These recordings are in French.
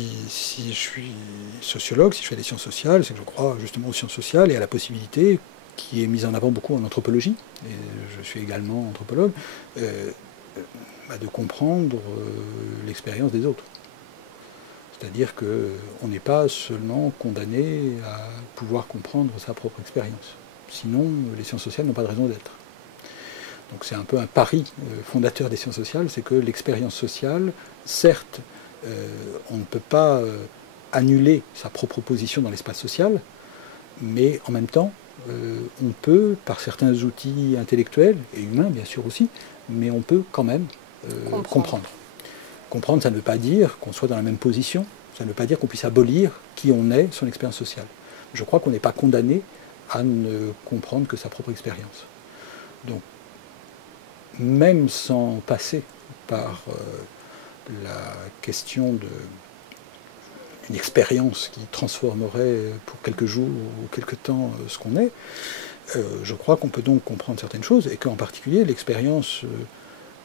si je suis sociologue, si je fais des sciences sociales, c'est que je crois justement aux sciences sociales et à la possibilité qui est mise en avant beaucoup en anthropologie, et je suis également anthropologue, de comprendre l'expérience des autres. C'est-à-dire qu'on n'est pas seulement condamné à pouvoir comprendre sa propre expérience. Sinon, les sciences sociales n'ont pas de raison d'être. Donc c'est un peu un pari fondateur des sciences sociales, c'est que l'expérience sociale, certes, on ne peut pas annuler sa propre position dans l'espace social, mais en même temps, on peut, par certains outils intellectuels, et humains bien sûr aussi, mais on peut quand même comprendre. Comprendre, ça ne veut pas dire qu'on soit dans la même position, ça ne veut pas dire qu'on puisse abolir qui on est, son expérience sociale. Je crois qu'on n'est pas condamné à ne comprendre que sa propre expérience. Donc, même sans passer par la question d'une expérience qui transformerait pour quelques jours ou quelques temps ce qu'on est, je crois qu'on peut donc comprendre certaines choses, et qu'en particulier l'expérience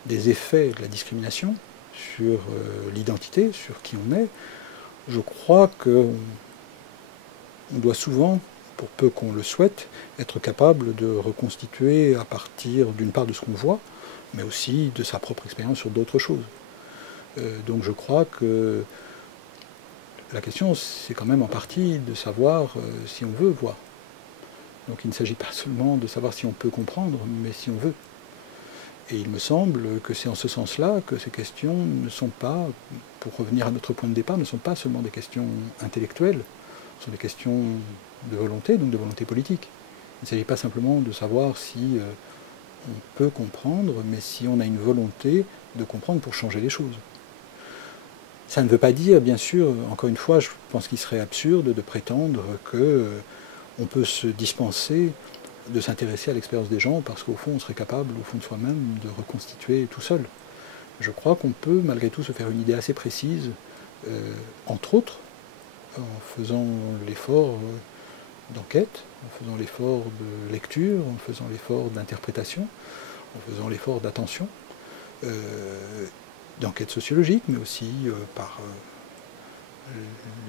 des effets de la discrimination sur l'identité, sur qui on est, je crois qu'on doit souvent, pour peu qu'on le souhaite, être capable de reconstituer à partir d'une part de ce qu'on voit, mais aussi de sa propre expérience sur d'autres choses. Donc je crois que la question, c'est quand même en partie de savoir si on veut voir. Donc il ne s'agit pas seulement de savoir si on peut comprendre, mais si on veut. Et il me semble que c'est en ce sens-là que ces questions ne sont pas, pour revenir à notre point de départ, ne sont pas seulement des questions intellectuelles, ce sont des questions de volonté, donc de volonté politique. Il ne s'agit pas simplement de savoir si on peut comprendre, mais si on a une volonté de comprendre pour changer les choses. Ça ne veut pas dire, bien sûr, encore une fois, je pense qu'il serait absurde de prétendre qu'on peut se dispenser de s'intéresser à l'expérience des gens parce qu'au fond, on serait capable, au fond de soi-même, de reconstituer tout seul. Je crois qu'on peut, malgré tout, se faire une idée assez précise, entre autres, en faisant l'effort d'enquête, en faisant l'effort de lecture, en faisant l'effort d'interprétation, en faisant l'effort d'attention, d'enquête sociologique, mais aussi par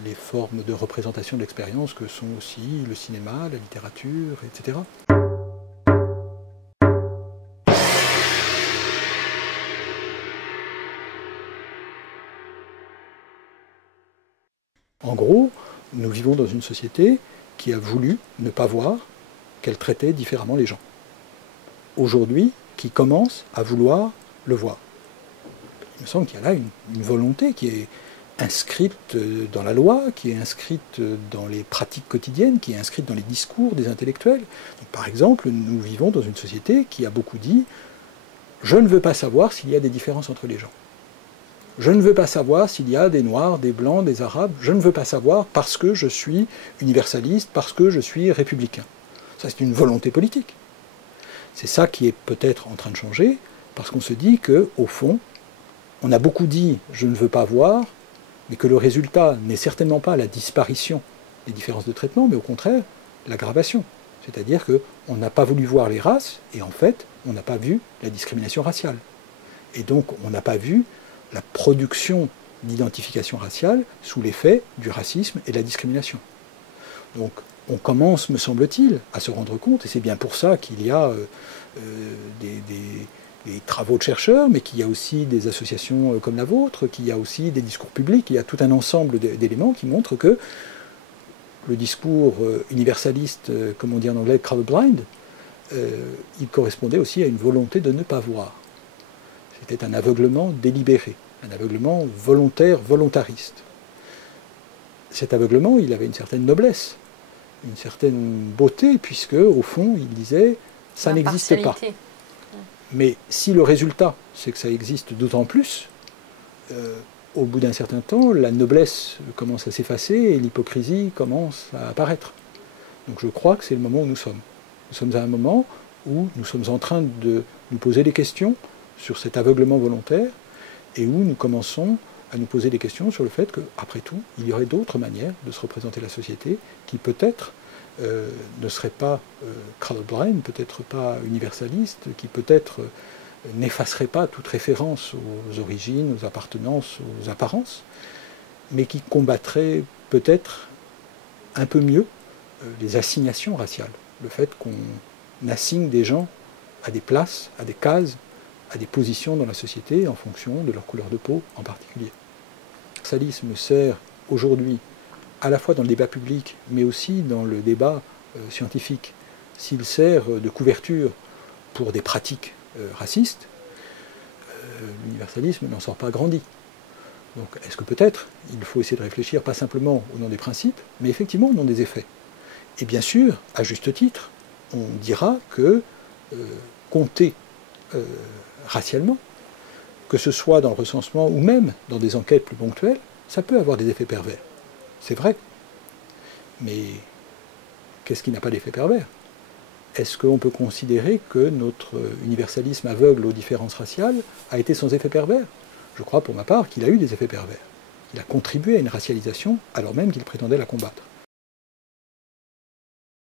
les formes de représentation de l'expérience que sont aussi le cinéma, la littérature, etc. En gros, nous vivons dans une société qui a voulu ne pas voir qu'elle traitait différemment les gens. Aujourd'hui, qui commence à vouloir le voir. Il me semble qu'il y a là une volonté qui est inscrite dans la loi, qui est inscrite dans les pratiques quotidiennes, qui est inscrite dans les discours des intellectuels. Donc, par exemple, nous vivons dans une société qui a beaucoup dit « je ne veux pas savoir s'il y a des différences entre les gens ». Je ne veux pas savoir s'il y a des Noirs, des Blancs, des Arabes. Je ne veux pas savoir parce que je suis universaliste, parce que je suis républicain. Ça, c'est une volonté politique. C'est ça qui est peut-être en train de changer, parce qu'on se dit qu'au fond, on a beaucoup dit « je ne veux pas voir », mais que le résultat n'est certainement pas la disparition des différences de traitement, mais au contraire, l'aggravation. C'est-à-dire qu'on n'a pas voulu voir les races, et en fait, on n'a pas vu la discrimination raciale. Et donc, on n'a pas vu la production d'identification raciale sous l'effet du racisme et de la discrimination. Donc on commence, me semble-t-il, à se rendre compte, et c'est bien pour ça qu'il y a des travaux de chercheurs, mais qu'il y a aussi des associations comme la vôtre, qu'il y a aussi des discours publics, il y a tout un ensemble d'éléments qui montrent que le discours universaliste, comme on dit en anglais, colorblind, il correspondait aussi à une volonté de ne pas voir. C'était un aveuglement délibéré, un aveuglement volontaire, volontariste. Cet aveuglement, il avait une certaine noblesse, une certaine beauté, puisque, au fond, il disait « ça n'existe pas ». Mais si le résultat, c'est que ça existe d'autant plus, au bout d'un certain temps, la noblesse commence à s'effacer et l'hypocrisie commence à apparaître. Donc je crois que c'est le moment où nous sommes. Nous sommes à un moment où nous sommes en train de nous poser des questions sur cet aveuglement volontaire, et où nous commençons à nous poser des questions sur le fait qu'après tout, il y aurait d'autres manières de se représenter la société qui peut-être ne seraient pas colorblind, peut-être pas universalistes, qui peut-être n'effaceraient pas toute référence aux origines, aux appartenances, aux apparences, mais qui combattrait peut-être un peu mieux les assignations raciales. Le fait qu'on assigne des gens à des places, à des cases, à des positions dans la société en fonction de leur couleur de peau en particulier. L'universalisme sert aujourd'hui à la fois dans le débat public, mais aussi dans le débat scientifique. S'il sert de couverture pour des pratiques racistes, l'universalisme n'en sort pas grandi. Donc est-ce que peut-être il faut essayer de réfléchir pas simplement au nom des principes, mais effectivement au nom des effets. Et bien sûr, à juste titre, on dira que compter racialement, que ce soit dans le recensement ou même dans des enquêtes plus ponctuelles, ça peut avoir des effets pervers. C'est vrai. Mais qu'est-ce qui n'a pas d'effet pervers? Est-ce qu'on peut considérer que notre universalisme aveugle aux différences raciales a été sans effet pervers? Je crois pour ma part qu'il a eu des effets pervers. Il a contribué à une racialisation alors même qu'il prétendait la combattre.